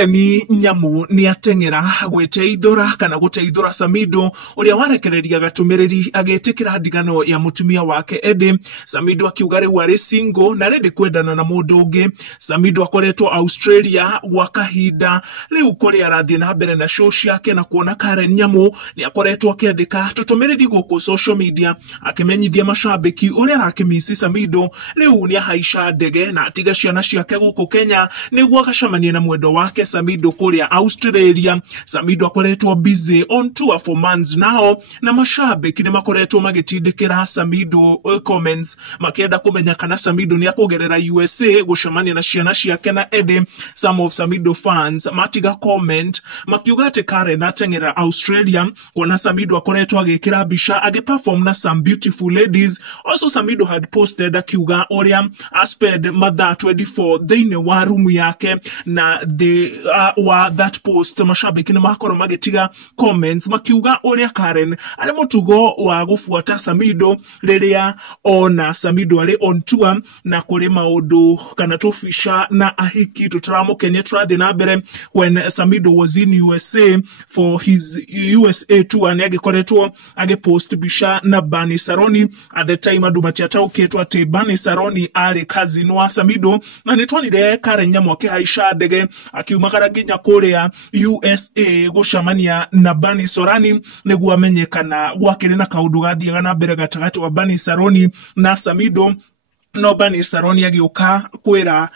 Remi nyamu ni atengera gweteithura kana guteithura Samidoh uria warekereria gatumiriri agetikira ndigano ya mutumia wake Edi. Samidoh akiuga riu ari single na rendi kwendana na mundu ungi. Samidoh akoretwo Australia gwa kahinda riu kuria arathie na mbere na show ciake na kuona Karen Nyamu ni akoretwo akiandika tutumiriri guku social media akimenyithia mashabiki uria arakimisi Samidoh riu ni ahaica ndege na atiga ciana ciake guku Kenya niguo agacamania na mwendo wake Samidoh kuria Australia. Samidoh akoretwo busy on tour for months now na mashabiki ni makoretwo magitindikira Samidoh comments makienda kumenya kana Samidoh ni akugerera USA gucamania na ciana ciake na Edi. Some of Samidoh fans matiga comment makiuga ati Karen atengera Australia kuona Samidoh akoretwo agikira mbica agiperform na some beautiful ladies. Also Samidoh had posted akiuga uria spent mathaa 24 thiini wa room yake na wa that post mashabiki ni makoro magitiga comments makiuga uria Karen ari mutugo wa gufuata Samidoh riria ona Samidoh ari on tour na kuri maundu kana tufisha na ahiki tutaramukenye trathi na mbere. When Samidoh was in USA for his USA tour ni agikoretwo agipost bisha na Bani Saroni. At the time andu matiatauketwo ati Bani Saroni ari cousin wa Samidoh na nitwonire Karen Nyamu akihaica ndege akiumagara nginya kuria USA gucamania na Bani Saroni niguo amenyekana gwakire na kaundu gathiaga na mbere gatagati wa Bani Saroni na Samidoh. No Bani Saroni agiuka kwira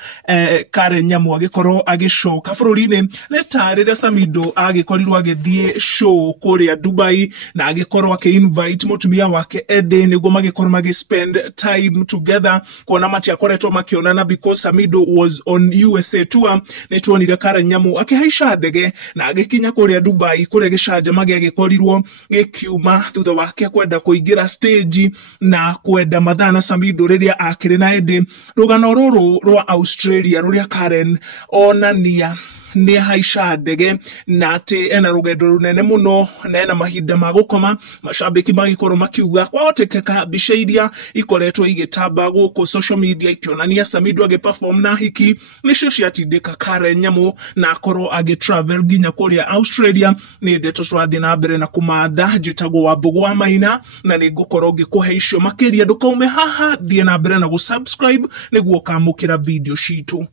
Karen Nyamu agikorwo agicoka bururi-ini leta riria Samidoh agikorirwo agithie show kuria Dubai na agikorwo invite mutumia wake Edi niguo magikorwo spend time together kuona matiakoretwo makionana because Samidoh was on USA tour. Nitwonire Karen Nyamu akihaica ndege na agikinya kuria Dubai kuria gicanjama giagikorwo gikiuma thutha wake kwenda kuingira stage na kwenda mathaa na Samidoh riria na Edi. Rugano ruru rwa Australia ruria Karen onania ni haica ndege na ati ena rugendo runene muno na ena mahinda ma gukoma. Mashabiki magikorwo makiuga kwahotekeka mbica iria ikoretwo igitamba guku social media ikionania Samidoh agiperform na hiki nicio ciatindika Karen Nyamu na akorwo agitravel nginya kuria Australia. Ni ndeto twathie na mbere na kumatha njitagwo wa Mbugu wa Maina na ni ngukorwo ngikuhe icio makiria. Ndukaume haha, thie na mbere na gusubscribe niguo kamukira video citu.